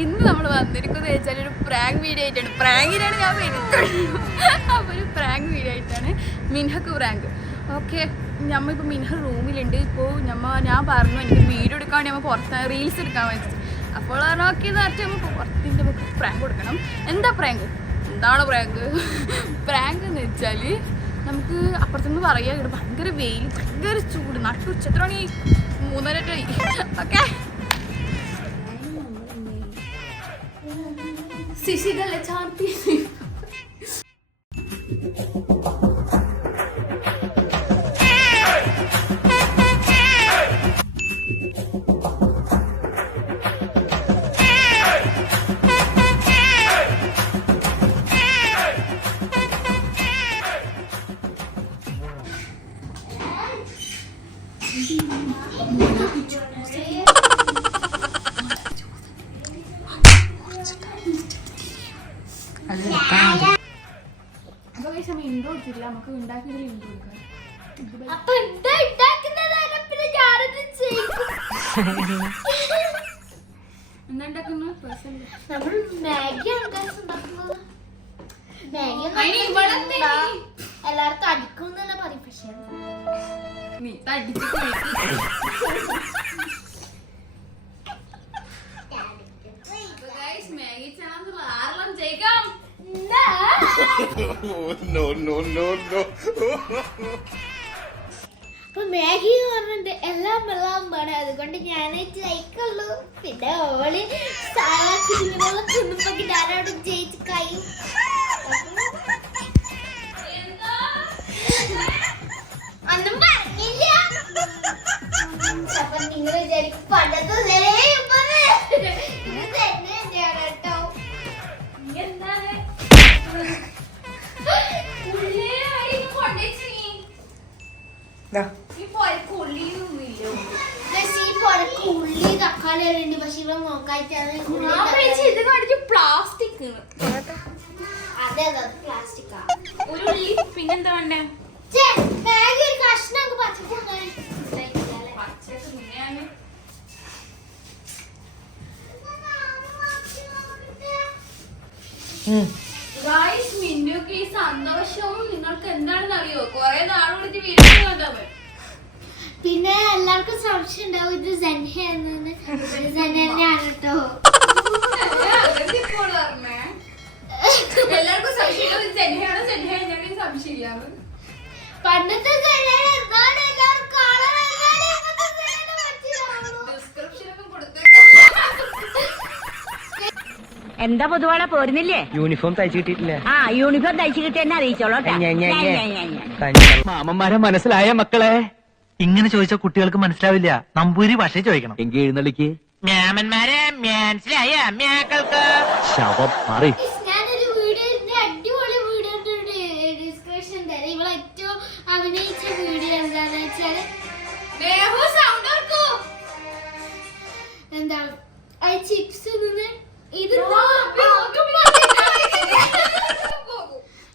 ഇന്ന് നമ്മൾ വന്നിരിക്കുന്നത് വെച്ചാൽ ഒരു പ്രാങ്ക് വീഡിയോ ആയിട്ടാണ്. പ്രാങ്കിനാണ് ഞാൻ വരുന്നത് അപ്പോൾ ഒരു പ്രാങ്ക് വീഡിയോ ആയിട്ടാണ് മിൻഹക്ക് പ്രാങ്ക് ഓക്കെ നമ്മൾ ഇപ്പോൾ മിൻഹ റൂമിലുണ്ട് ഇപ്പോൾ നമ്മ ഞാൻ പറഞ്ഞു എനിക്ക് വീഡിയോ എടുക്കാൻ നമ്മൾ പുറത്ത് റീൽസ് എടുക്കാൻ വേണ്ടി അപ്പോൾ പറഞ്ഞു ഓക്കെ എന്ന് പറഞ്ഞാൽ നമുക്ക് പുറത്തിന്റെ നമുക്ക് പ്രാങ്ക് കൊടുക്കണം. എന്താ പ്രാങ്ക് എന്താണ് പ്രാങ്ക് പ്രാങ്ക് എന്ന് വെച്ചാൽ നമുക്ക് അപ്പുറത്തുനിന്ന് പറയാം ഇവിടെ ഭയങ്കര വെയിൽ ഭയങ്കര ചൂട്. നട്ടു എത്ര മണി മൂന്നര ഓക്കെ शिशी गेले छान ती ചെയ്യും. നമുക്ക് ഉണ്ടാക്കി എല്ലാർക്കും നമ്മൾ മാഗി ഉണ്ടാക്കുന്നത്. എന്തിന്? അടിക്കും എന്നല്ല പറയും പക്ഷേ. നീ തടിച്ചിട്ട് വീട്ടിൽ. അപ്പൊ guys, മാഗി channel ആരെല്ലാം ചെയ്യിക്കാം? അപ്പൊ മാഗി എന്ന് പറഞ്ഞിട്ട് എല്ലാം വെള്ളം പാടെ. അതുകൊണ്ട് ഞാൻ ലൈക്കുള്ളൂ പിന്നെ ഓൾ സാധാരണ ഞാനോട് ജയിച്ച് കൈ. ഒന്നും പറഞ്ഞില്ല. അപ്പൊ നിങ്ങൾ വിചാരിക്കും പണ്ടത്തെ പക്ഷെ ഇവ കാണിക്കും പ്ലാസ്റ്റിക്. അതെ അതെ പ്ലാസ്റ്റിക്കാ ഒരു ഉള്ളി പിന്നെന്താ വേണ്ടേ? കഷ്ണം സന്തോഷവും നിങ്ങൾക്ക് എന്താണെന്ന് അറിയോ കൊറേ നാൾ വീട്ടിൽ വന്നാ കണ്ടത് പിന്നെ എല്ലാവർക്കും സംശയം ഉണ്ടാവും ഇത് കേട്ടോ എല്ലാവർക്കും സംശയം പണ്ടത്തെ എന്താ പൊതുവാളെ പോരുന്നില്ലേ? യൂണിഫോം തയ്ച്ചു കിട്ടിയിട്ടില്ല. ആ യൂണിഫോം തയ്ച്ചു കിട്ടിയെന്നെ അറിയിച്ചോളൂ. മാമന്മാരെ മനസ്സിലായ മക്കളെ? ഇങ്ങനെ ചോദിച്ച കുട്ടികൾക്ക് മനസ്സിലാവില്ല. നമ്പൂരി ഭാഷ ചോദിക്കണം. എങ്കിൽ എഴുന്നള്ളിക്ക്. മ്യാമന്മാരെ മനസ്സിലായ മേക്കൾക്ക് ശവം മാറി. ഞാനൊരു അടിപൊളി വീഡിയോ ഡിസ്ക്രിപ്ഷൻ തരാം. ഇവൾ ഏറ്റവും അഭിനയിച്ച വീഡിയോ എന്താന്ന് വെച്ചാൽ എന്താ അത് ചിപ്സ് നിന്ന് ഇത്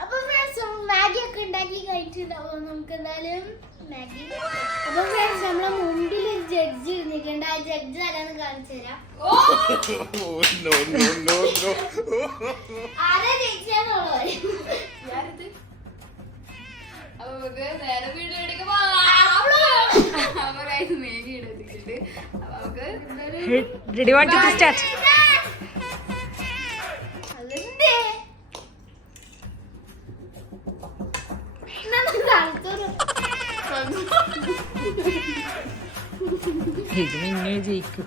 അപ്പൊ ഫ്രണ്ട്സ് മാഗി ഒക്കെ ഉണ്ടാക്കി കഴിച്ചിട്ടുണ്ടാവും നമുക്ക് എന്തായാലും മാഗി അപ്പൊ ഫ്രണ്ട്സ് നമ്മളെ മുമ്പിൽ ഒരു ജഡ്ജി നിൽക്കണ്ട ആ ജഡ്ജ് ആരാന്ന് കാണിച്ചു തരാം ആരാ ജയിച്ചാന്നുള്ളത് ഞാനിത് നമുക്ക് നേരെ വീഡിയോ എടുക്കുമ്പോ അപ്പൊ guys എടുത്തിട്ടുണ്ട് അപ്പൊ നമുക്ക് ഇത് മിന്നു ജയിക്കും.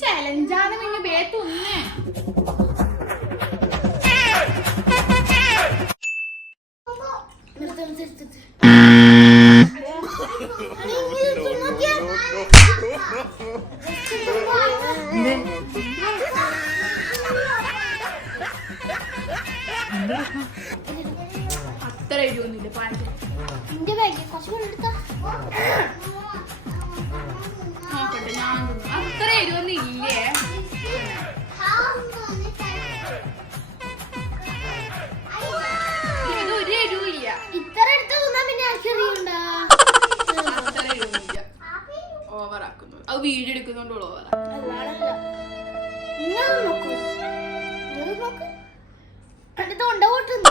ചലഞ്ചാണ് പിന്നെ ബേത്തൊന്നേ അത്ര എഴുതൊന്നുമില്ല പാട്ട്? എന്റെ ബാഗ് കുറച്ചുകൂടെ എടുത്താ? വരുമെന്ന് ഇല്ലേ ഓവറാക്കുന്നു അത് വീടെടുക്കുന്നോണ്ടുള്ള ഓവറാ നോക്കൂ. നോക്കൂ. കൊണ്ടുപോട്ടുന്നു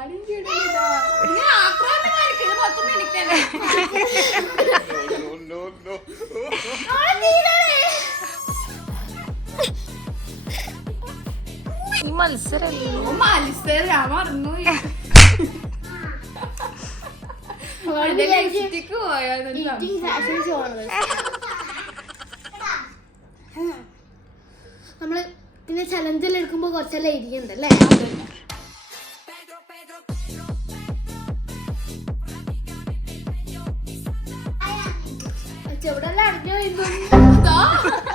ഈ മത്സരല്ലോ മത്സരം ഞാൻ മറന്നു നമ്മൾ പിന്നെ ചലഞ്ചെല്ലാം എടുക്കുമ്പോ കുറച്ചെല്ലാം ഇരിക്കണ്ടല്ലേ? ചെവിടെല്ലാം അടിഞ്ഞു പോയി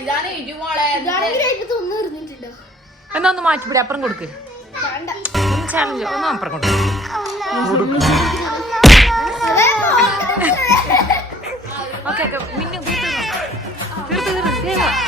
ഇതാണ് എന്നാ ഒന്ന് മാറ്റിപ്പിടി അപ്പുറം കൊടുക്ക്. വേണ്ട. ഒന്ന് ചാലഞ്ച് ഒന്ന് അപ്പുറം കൊടുക്ക്. Okay okay. മിന്നു തീർത്ത് തീർത്ത്. തീർത്ത്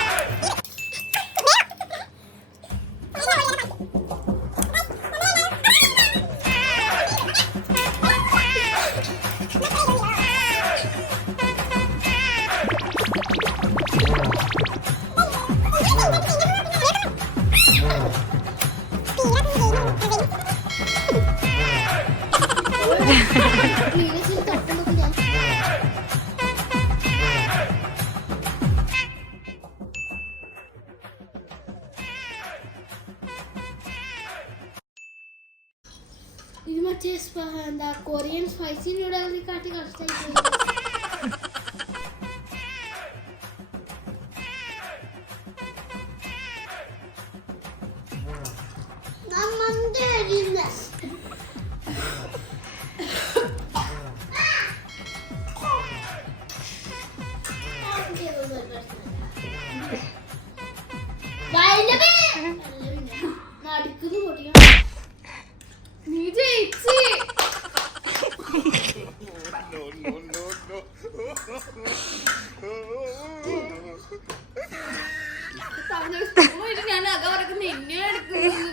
ഞാൻ അകം പറക്ക് നിന്നെ എടുക്കുന്നു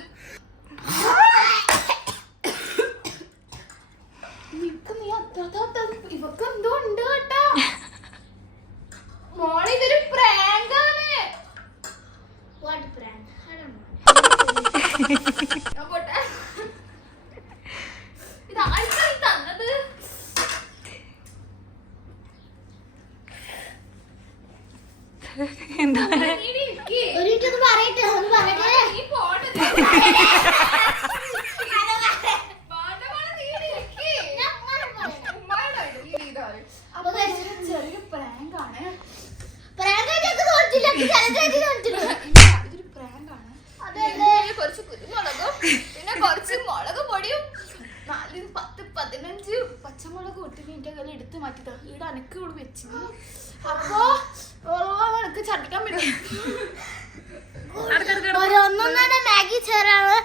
നിനക്ക് നീ അത്ര ഇവക്ക് എന്തോ ഉണ്ട് കേട്ടാ മോളെ ഇതൊരു പ്രാങ്കാണ് What brand? I don't know. ഞാൻ പോട്ടെ ഇത് ആർക്കാ ഈ തന്നത് എന്താണ് നീ ഇരിക്ക്. ഒരു മിനിറ്റ് ഒന്ന് പറയട്ടെ ഒന്ന് പറയട്ടെ നീ പോട്ടെ. വേണ്ട, വേണ്ട, നീ ഇരിക്ക്. ഉമ്മായോടായിട്ട് നീ ഇതായി. അപ്പൊ അപ്പൊ guys, ഇതൊരു ചെറിയൊരു prank ആണ്. പ്രാങ്ക് ആയിട്ട് തോന്നിട്ടില്ല ചലഞ്ച് ആയിട്ട് തോന്നിട്ടില്ല ഇല്ല, ഇതൊരു prank ആണ്. അതല്ലേ? ഇതിൽ കുറച്ച് കുരുമുളകും പിന്നെ കുറച്ച് മുളക് പൊടിയും നാല് പത്ത് പതിനഞ്ച് പച്ചമുളക് ഇട്ടിട്ട് എന്റെ കയ്യിൽ എടുത്ത് മാറ്റിട്ടാ ഇവിടെ അനക്ക് ഇവിടെ വെച്ച് അപ്പൊ എനിക്ക് ചട്ടിക്കാൻ പറ്റും. ഒന്നൊന്നര മാഗി ചേരാണ്.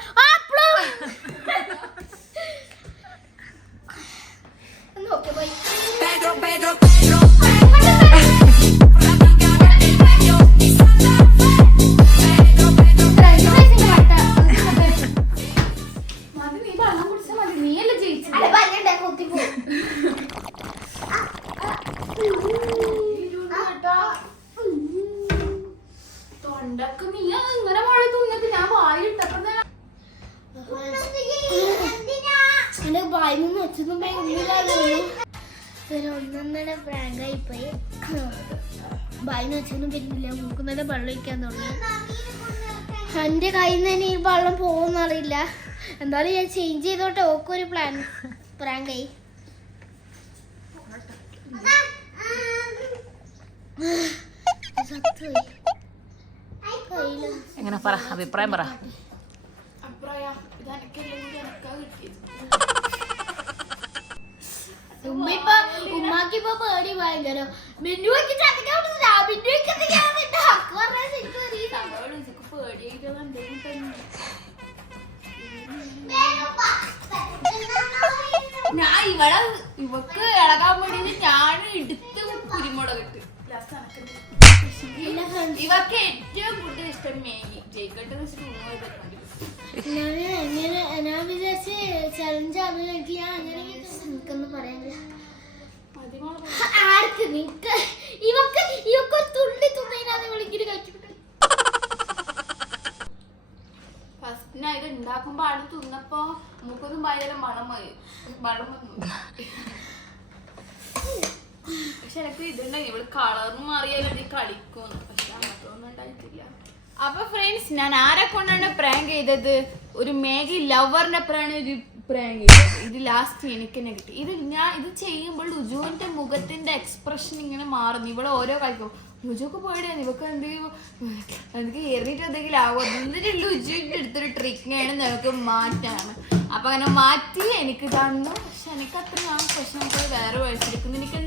ഓക്കെ ബൈ ഒന്നൊന്നര പ്രാങ്കായി പോയി. ബായിന്ന് വെച്ചൊന്നും പറ്റില്ല നമുക്ക് നല്ല വെള്ളം ഒഴിക്കാൻ തുടങ്ങി. എന്റെ കയ്യിൽ നിന്ന് തന്നെ ഈ വെള്ളം പോകുന്നറിയില്ല എന്തായാലും ഞാൻ ചേഞ്ച് ചെയ്തോട്ടെ. ഓക്കെ ഒരു പ്ലാൻ പ്രാങ്കായി എങ്ങനെ പറ? അഭിപ്രായം പറ. ഒരു പേടി ഭയങ്കര പേടിയായിട്ട് എന്തെങ്കിലും തന്നെ ഞാൻ ഇവളെ ഇവക്ക് ഇളകാൻ വേണ്ടി ഞാൻ എടുത്ത് കുരുമുളക് ഇട്ട്. ഇവക്ക് ഏറ്റവും കൂടുതൽ ഇഷ്ടം മേഗി. ജയിക്കട്ടെ ഞാൻ എങ്ങനെ ഞാൻ വിചാരിച്ച് ചലഞ്ച് ഞാൻ അങ്ങനെ പറയാനില്ല. ആർക്ക് നിനക്ക്? ഇവക്ക് ഇവക്ക് തുള്ളി തുന്നതിനാണ് വിളിക്കിട്ട് കഴിച്ചിട്ട് ഫസ്റ്റ് ഞാൻ ഇത് ഉണ്ടാക്കുമ്പോ ആണ് തിന്നപ്പോ നമുക്കൊന്നും ഭയങ്കര മണമായി മണം പക്ഷെ എനിക്ക് ഇതുണ്ടായി. ഇവൾ കളറും മാറിയാലും ഇത് കളിക്കും. പക്ഷെ അങ്ങനത്തൊന്നും ഉണ്ടായിട്ടില്ല. അപ്പൊ ഫ്രണ്ട്സ് ഞാൻ ആരെ കൊണ്ടാണ് പ്രാങ്ക് ചെയ്തത്? ഒരു മേഘി ലവറിനെ പ്രാണ് ഒരു പ്രാങ്ക് ഇത് ലാസ്റ്റ് എനിക്ക് തന്നെ കിട്ടി. ഇത് ഞാൻ ഇത് ചെയ്യുമ്പോൾ ലുജുവിന്റെ മുഖത്തിന്റെ എക്സ്പ്രഷൻ ഇങ്ങനെ മാറുന്നു. ഇവിടെ ഓരോ കളിക്കും. ലുജൊക്കെ പോയിട്ടാണ് ഇവക്ക് എന്തെങ്കിലും എനിക്ക് എറിയിട്ട് എന്തെങ്കിലും ആവും? എന്നിട്ട് ലുജുവിന്റെ അടുത്തൊരു ട്രിക്കാണ് നമുക്ക് മാറ്റാണ് അപ്പൊ അങ്ങനെ മാറ്റി എനിക്ക് തന്നു. പക്ഷെ എനിക്ക് അത്ര ഞാൻ പ്രശ്നം വേറെ വഴിച്ചെടുക്കുന്നു എനിക്ക്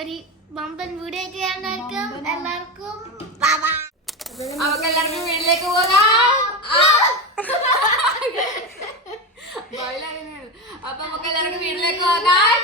ഒരു ബമ്പൻ വീഡിയോ ചെയ്യാനായിരിക്കും എല്ലാവർക്കും നമുക്ക് എല്ലാവർക്കും വീട്ടിലേക്ക് പോകാം. അപ്പൊ നമുക്ക് എല്ലാവർക്കും വീട്ടിലേക്ക് പോകാം.